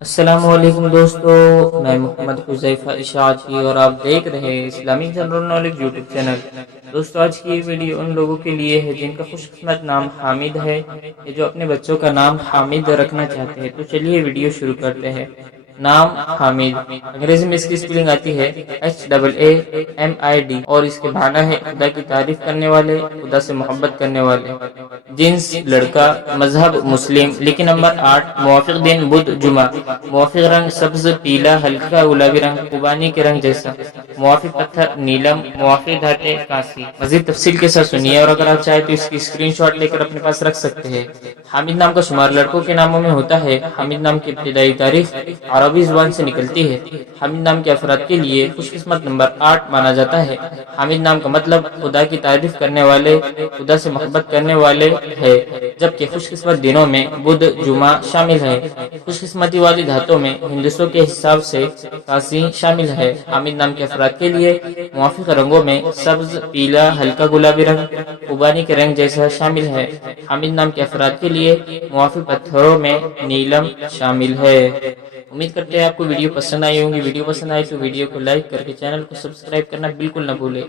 السلام علیکم دوستو، میں محمد حذیفہ اشاعتی اور آپ دیکھ رہے ہیں Islamic general knowledge YouTube channel. دوستو آج کی یہ ویڈیو ان لوگوں کے لیے ہے جن کا خوش قسمت نام حامد ہے یا جو اپنے بچوں کا نام حامد رکھنا چاہتے ہیں۔ تو چلیے ویڈیو شروع کرتے ہیں۔ نام حامد، انگریزی میں اس کی سپیلنگ آتی ہے HAAMID اور اس کے معنی ہے خدا کی تعریف کرنے والے، خدا سے محبت کرنے والے۔ جنس لڑکا، مذہب مسلم۔ لکھی نمبر 8، موافق دن بدھ جمعہ، موافق رنگ سبز پیلا ہلکا گلابی رنگ خوبانی کے رنگ جیسا، موافق پتھر نیلم، موافق دھاتیں کانسی۔ مزید تفصیل کے ساتھ سنیے اور اگر آپ چاہیں تو اس کی اسکرین شاٹ لے کر اپنے پاس رکھ سکتے ہیں۔ حامد نام کا شمار لڑکوں کے ناموں میں ہوتا ہے۔ حامد نام کی ابتدائی تاریخ عربی زبان سے نکلتی ہے۔ حامد نام کے افراد کے لیے خوش قسمت نمبر 8 مانا جاتا ہے۔ حامد نام کا مطلب خدا کی تعریف کرنے والے، خدا سے محبت کرنے والے ہے، جبکہ خوش قسمت دنوں میں بدھ جمعہ شامل ہے۔ خوش قسمتی والی دھاتوں میں ہندسوں کے حساب سے کانسی شامل ہے۔ حامد نام کے افراد کے لیے موافق رنگوں میں سبز، پیلا، ہلکا گلابی رنگ خوبانی کے رنگ جیسا شامل ہے۔ حامد نام کے افراد کے لیے موافق پتھروں میں نیلم شامل ہے۔ امید کرتے ہیں آپ کو ویڈیو پسند آئی ہوں گی۔ ویڈیو پسند آئی تو ویڈیو کو لائک کر کے چینل کو سبسکرائب کرنا بالکل نہ بھولے۔